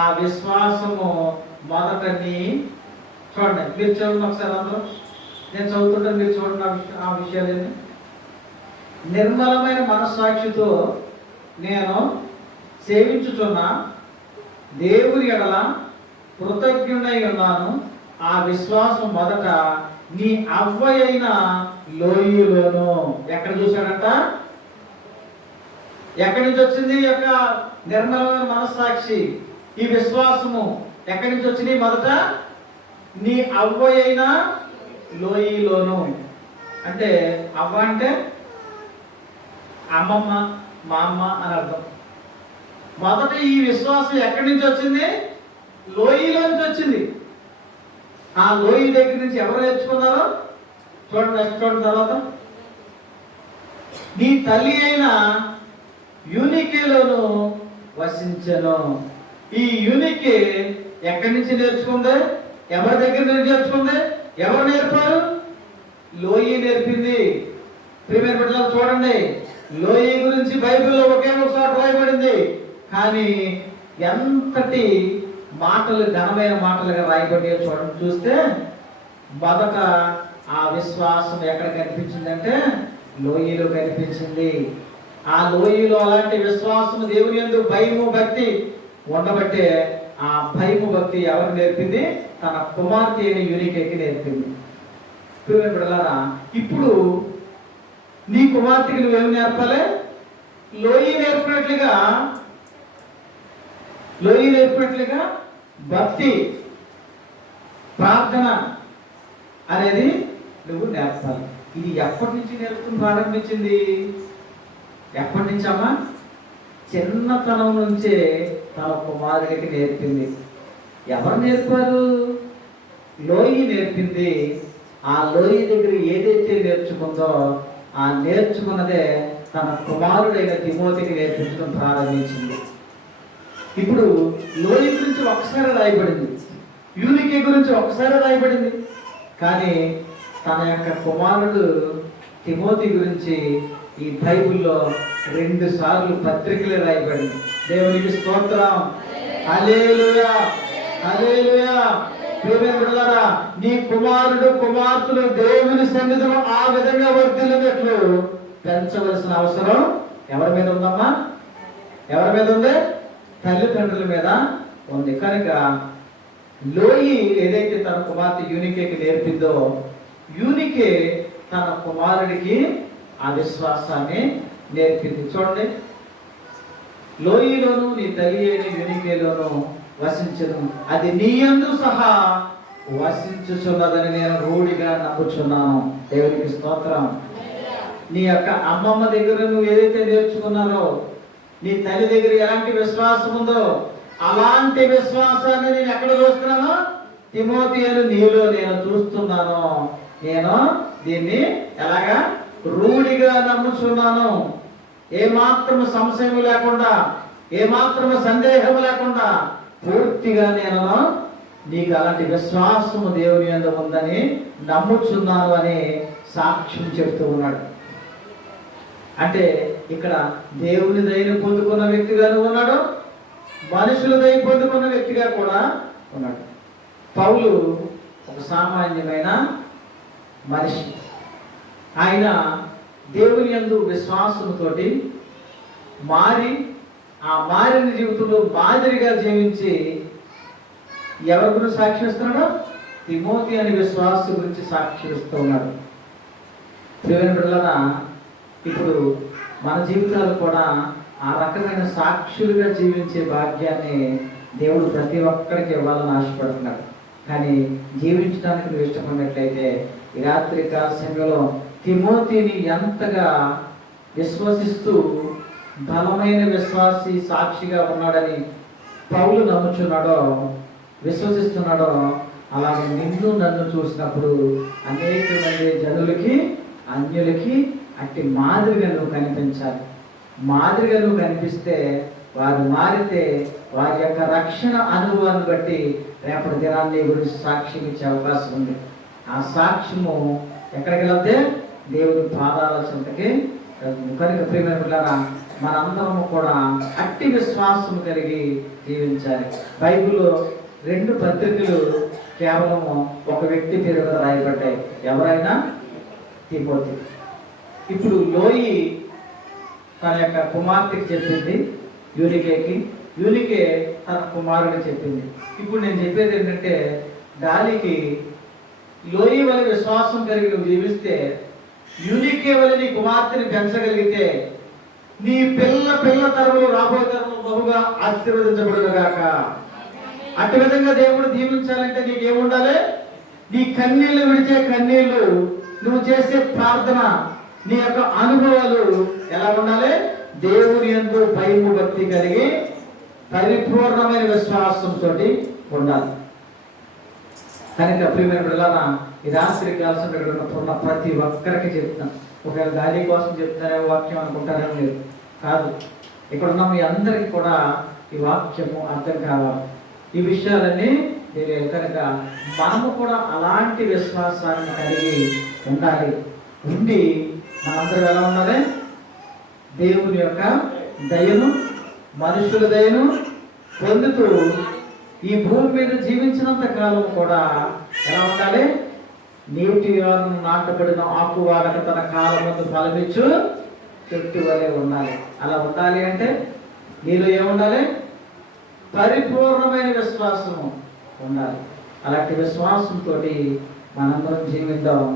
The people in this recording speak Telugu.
ఆ విశ్వాసము మొదట చూడండి, మీరు చదువుతున్న ఒకసారి అందరూ, నేను చదువుతుంటాను, మీరు చూడండి ఆ విషయాలు. నిర్మలమైన మనస్సాక్షితో నేను సేవించుచున్న దేవుని ఎడల కృతజ్ఞుడై ఉన్నాను. ఆ విశ్వాసం మొదట నీ అవ్వయైన లోయలోను. ఎక్కడ చూశాడంట? ఎక్కడి నుంచి వచ్చింది ఈ యొక్క నిర్మలమైన మనస్సాక్షి? ఈ విశ్వాసము ఎక్కడి నుంచి వచ్చింది? మొదట నీ అవ్వయైన లోయలోను. అంటే అవ్వ అంటే అమ్మమ్మ, మా అమ్మ అని అర్థం. మొదట ఈ విశ్వాసం ఎక్కడి నుంచి వచ్చింది? లోయలో నుంచి వచ్చింది. ఆ లోయ దగ్గర నుంచి ఎవరు నేర్చుకున్నారో చూడండి. నెక్స్ట్ చూడండి తర్వాత, నీ తల్లి అయిన యూనికేలోను వసించను. ఈ యూనికే ఎక్కడి నుంచి నేర్చుకుంది? ఎవరి దగ్గర నుంచి నేర్చుకుంది? ఎవరు నేర్పారు? లోయి నేర్పింది. ప్రియమైన బిడ్డలు చూడండి, లోయి గురించి బైబిల్లో ఒకే ఒకసారి రాయబడింది, కానీ ఎంతటి మాటలు, ఘనమైన మాటలుగా రాయబడి చూడండి. చూస్తే మొదట ఆ విశ్వాసం ఎక్కడ కనిపించిందంటే లోయలో కనిపించింది. ఆ లోయలో అలాంటి విశ్వాసం, దేవుని యందు భయము భక్తి ఉండబట్టే ఆ భయము భక్తి ఎవరు నేర్పింది? తన కుమార్తె అయిన యూనికేకి నేర్పింది. బిడ్డలారా, ఇప్పుడు నీ కుమార్తెకి నువ్వేమి నేర్పాలి? లోయి నేర్పినట్లుగా భక్తి, ప్రార్థన అనేది నువ్వు నేర్పాలి. ఇది ఎప్పటి నుంచి నేర్పుకుని ప్రారంభించింది? ఎప్పటి నుంచి అమ్మా? చిన్నతనం నుంచే తన కుమారుడికి నేర్పింది. ఎవరు నేర్పారు? లోయి నేర్పింది. ఆ లోయి దగ్గర ఏదైతే నేర్చుకుందో ఆ నేర్చుకున్నదే తన కుమారుడైన తిమోతికి నేర్పించడం ప్రారంభించింది. ఇప్పుడు లోయి గురించి ఒకసారి రాయబడింది, యూనికే గురించి ఒకసారి రాయబడింది, కానీ తన యొక్క కుమారుడు తిమోతి గురించి ఈ బైబిల్లో 2 సార్లు పత్రికలు రాయబడింది. దేవునికి స్తోత్రం, హల్లెలూయా, హల్లెలూయా. ప్రియమైన బిడ్డలారా, నీ కుమారుడు కుమార్తెలు దేవుని సన్నిధిలో ఆ విధంగా వర్ధిల్లునట్లు పెంచవలసిన అవసరం ఎవరి మీద ఉందమ్మా? ఎవరి మీద ఉంది? తల్లిదండ్రుల మీద ఉంది. కనుక లోయి ఏదైతే తన కుమార్తె యూనికేకి నేర్పిందో, యూనికే తన కుమారుడికి ఆ విశ్వాసాన్ని నేర్పింది. చూడండి, లోయలోను నీ తల్లి అయిన యూనికేలోను వసించను, అది నీ యందు సహా వసించుచున్నదని నేను రూఢిగా నమ్ముచున్నాను. దేవునికి స్తోత్రం. నీ యొక్క అమ్మమ్మ దగ్గర నువ్వు ఏదైతే నేర్చుకున్నారో, నీ తల్లి దగ్గర ఎలాంటి విశ్వాసం ఉందో అలాంటి విశ్వాసాన్ని నేను ఎక్కడ చూస్తున్నాను? తిమోతి అని నీలో నేను చూస్తున్నాను. నేను దీన్ని ఎలాగా రూఢిగా నమ్ముచున్నాను. ఏమాత్రము సంశయం లేకుండా, ఏమాత్రము సందేహం లేకుండా పూర్తిగా నేను నీకు అలాంటి విశ్వాసము దేవుని యందు ఉందని నమ్ముచున్నాను అని సాక్ష్యం చెప్తూ ఉన్నాడు. అంటే ఇక్కడ దేవుని దయను పొందుకున్న వ్యక్తిగాను ఉన్నాడు, మనుషుల దయ పొందుకున్న వ్యక్తిగా కూడా ఉన్నాడు. పౌలు ఒక సామాన్యమైన మనిషి. ఆయన దేవుని యందు విశ్వాసంతోటి మారి, ఆ మారిన జీవితంలో మాదిరిగా జీవించి ఎవరి గురించి సాక్షిస్తున్నాడు? తిమోతి అనే విశ్వాసం గురించి సాక్షిస్తూ ఉన్నాడు. ప్రియమైన బిడ్డలారా, ఇప్పుడు మన జీవితాలు కూడా ఆ రకమైన సాక్షులుగా జీవించే భాగ్యాన్ని దేవుడు ప్రతి ఒక్కరికి ఇవ్వాలని ఆశపడుతున్నాడు. కానీ జీవించడానికి నువ్వు ఇష్టపడినట్లయితే ఈ రాత్రి కాల సమయంలో తిమోతిని ఎంతగా విశ్వసిస్తూ బలమైన విశ్వాసి, సాక్షిగా ఉన్నాడని పౌలు నమ్ముచున్నాడో, విశ్వసిస్తున్నాడో, అలాగే నిన్ను నన్ను చూసినప్పుడు అనేక మంది జనులకి, అన్యులకి అట్టి మాదిరిగా నువ్వు కనిపించాలి. మాదిరిగా నువ్వు కనిపిస్తే వారు మారితే వారి యొక్క రక్షణ అనుభవాన్ని బట్టి రేపటి దినాన్ని గురించి సాక్ష్యం ఇచ్చే అవకాశం ఉంది. ఆ సాక్ష్యము ఎక్కడికి వెళ్తే దేవుని పాదాల చెంతకి. కనుక ప్రియమైన బిడ్డలారా, మనందరము కూడా అట్టి విశ్వాసం కలిగి జీవించాలి. బైబిల్లో 2 పత్రికలు కేవలము ఒక వ్యక్తి పేరు మీద రాయబడ్డాయి. ఎవరైనా తిమోతి. ఇప్పుడు లోయి తన యొక్క కుమార్తెకి చెప్పింది యూనికేకి, యూనికే తన కుమారుడికి చెప్పింది. ఇప్పుడు నేను చెప్పేది ఏంటంటే, దానికి లోయి వల్ల విశ్వాసం కలిగి నువ్వు జీవిస్తే, యూనికే వల్ల నీ కుమార్తెని పెంచగలిగితే, నీ పిల్ల తరములు రాబోయే తరములు బహుగా ఆశీర్వదించబడుగాక. అటు విధంగా దేవుడు దీవించాలంటే నీకేముండాలి? నీ కన్నీళ్లు విడిచే కన్నీళ్లు, నువ్వు చేసే ప్రార్థన, నీ యొక్క అనుభవాలు ఎలా ఉండాలి? దేవుని యందు భయము భక్తి కలిగి పరిపూర్ణమైన విశ్వాసంతో ఉండాలి. కనుక ప్రియమైన బిడ్డలారా, ఈ రాత్రి కాల్సిన ఉన్న ప్రతి ఒక్కరికి చెప్తాను. ఒకవేళ దాని కోసం చెప్తారే వాక్యం అనుకుంటారేమో లేదు, కాదు. ఇక్కడ ఉన్న మీ అందరికి కూడా ఈ వాక్యము అర్థం కావాలి. ఈ విషయాలన్నీ తెలియాలి. కనుక మనము కూడా అలాంటి విశ్వాసాన్ని కలిగి ఉండాలి. ఉండి మనందరూ ఎలా ఉండాలి? దేవుని యొక్క దయను, మనుషుల దయను పొందుతూ ఈ భూమి మీద జీవించినంత కాలం కూడా ఎలా ఉండాలి? నీటి నాటబడిన ఆకు వాడక తన కాలం ముందు ఫలమిచ్చు చెట్టు వలె ఉండాలి. అలా ఉండాలి అంటే నీలో ఏముండాలి? పరిపూర్ణమైన విశ్వాసము ఉండాలి. అలాంటి విశ్వాసంతో మనందరం జీవిద్దాం.